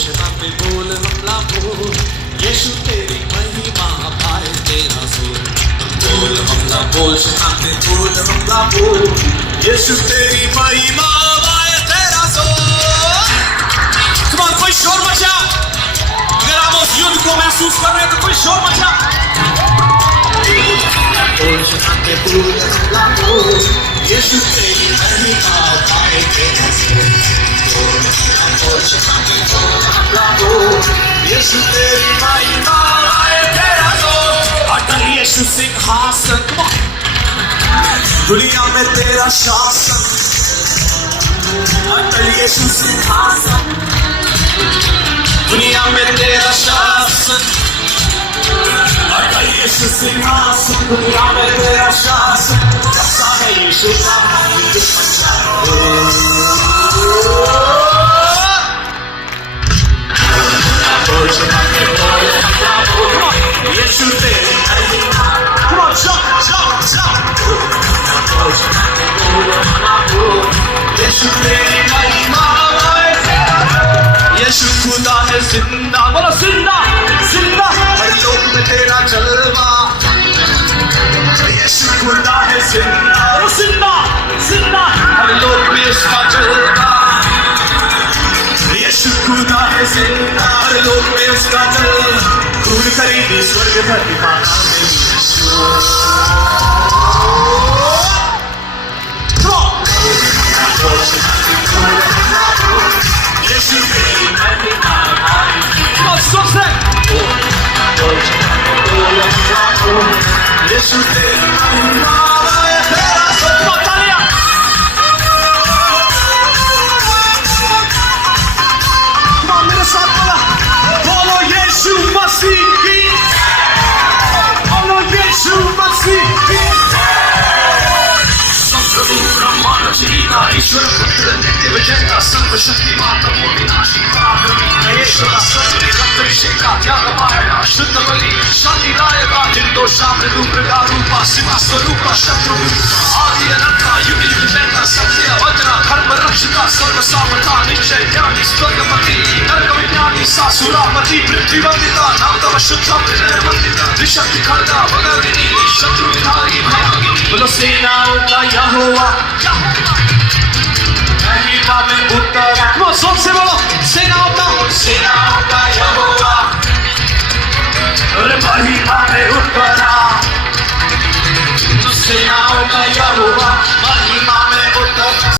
शताब्दी बोल हमला बोल, यीशु तेरी महिमा पाए तेरा जोर। बोल हमला बोल शताब्दी बोल हमला बोल, यीशु तेरी महिमा पाए तेरा जोर। तुम कोई शोर मचा, अगर आप उस युद्ध को महसूस कर रहे हैं तो कोई शोर मचा। बोल शताब्दी बोल हमला बोल, यीशु तेरी महिमा पाए तेरा जोर। यीशु तेरी महिमा पाए तेरा जोर। अटल यीशु सिंहासन, दुनिया में तेरा शासन। अटल यीशु सिंहासन, दुनिया में तेरा शासन। अटल यीशु सिंहासन, दुनिया में तेरा शासन। कैसा है यीशु का दुश्मन यीशु तेरी महिमा, come on, jump, jump, jump. यीशु तेरी महिमा, यीशु खुदा है जिंदा, बोलो जिंदा, जिंदा, हर लोक में तेरा जलवा। यीशु खुदा है जिंदा, जिंदा, जिंदा, हर लोक में उसका जलवा। यीशु खुदा है जिंदा, हर लोक में उसका जलवा। खून खरीदी स्वर्ग धरती पाना में यीशु। यीशु तेरी महिमा पाए, यीशु तेरी महिमा पाए तेरा जोर। मेरे साथ बोलो यीशु मसीह की, बोलो यीशु मसीह की। ईश्वर पुत्र नित्य विजेता सर्वशक्तिमान प्रभु विनाशी पराक्रमी महेश्वर सत्य रक्तभिषेका त्याग पाया शुद्ध बलि शांति दायका निर्दोषा मृदु मृगा रूपा शिवा स्वरूपा शत्रु आदि अनंता युग युग वेता सत्य वज्र धर्म रक्षका सर्व सामर्था निश्चय ज्ञानी स्वर्गपति नरक विज्ञानी सासुरापति पृथ्वी वंदिता नाम तव शुद्धम निर्वंदिता त्रिशक्ति खंडा भगवती शत्रु विधारी भयागिनी बोलो सेनाओं का यहोवा।